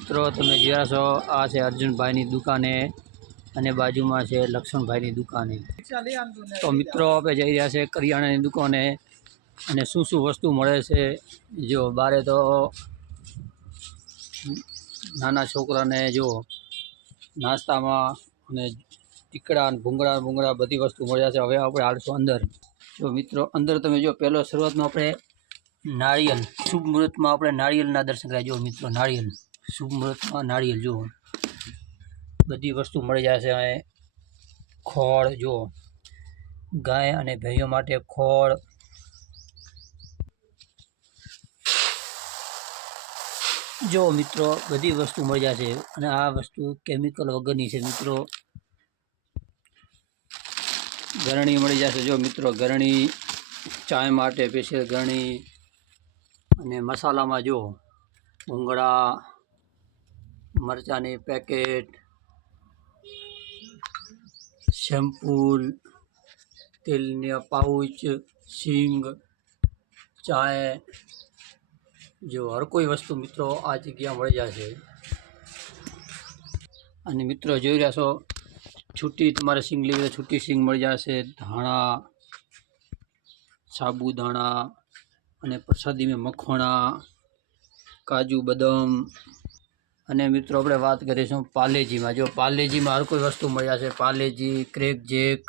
મિત્રો તમે જોયા છો આ છે અર્જુનભાઈની દુકાને અને બાજુમાં છે લક્ષ્મણભાઈની દુકાને। તો મિત્રો આપણે જઈ રહ્યા છે કરિયાણાની દુકાને અને શું શું વસ્તુ મળે છે। જો બારે તો નાના છોકરાને જો નાસ્તામાં અને ટીકડા ભૂંગળા બધી વસ્તુ મળ્યા છે। હવે આપણે હાલશું અંદર। જો મિત્રો અંદર તમે જો પહેલો શરૂઆતમાં આપણે नारियल शुभ मुहूर्त में अपने नारियल दर्शन कराय। जो मित्रों नारियल शुभ मुहूर्त में नारियल जो बधी वस्तु मळी जाय छे। खोड़ जो गाय अने भैंसों माटे खोड़, जो मित्रों बधी वस्तु मळी जाय छे अने आ वस्तु केमिकल वगरनी छे। मित्रों गरणी मळी जाय छे। जो मित्रों गरणी चाय माटे स्पेशल गरणी अने मसाला में जो भूंगळा मरचानी पेकेट शेम्पूल तेलनी पाउच सींग चाय जो हर कोई वस्तु मित्रों आ जग्या मळी जाय छे। अने मित्रों जोई रह्या छो छूटी तमारे सींग लेवी तो छूटी सींग मळी जाय छे। धाणा साबुदाणा अने प्रसादी में मखणा काजू बदाम अने मित्रों अपने बात करीशुं पार्लेजी में। जो पार्लेजी में हर कोई वस्तु मळी जाय छे। पार्लेजी क्रेक जेक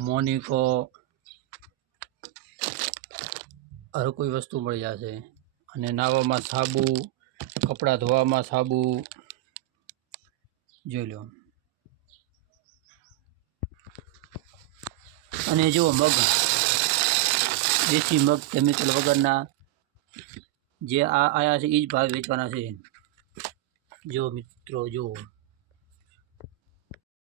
मोनिको हर कोई वस्तु मळी जाय छे। अने नावा में साबु कपड़ा धोवा में साबु जोई लो। अने जो मग देसी मग केमिकल वगरना जे आया छे ई ज भाव वेचवाना छे। जो मित्रों जो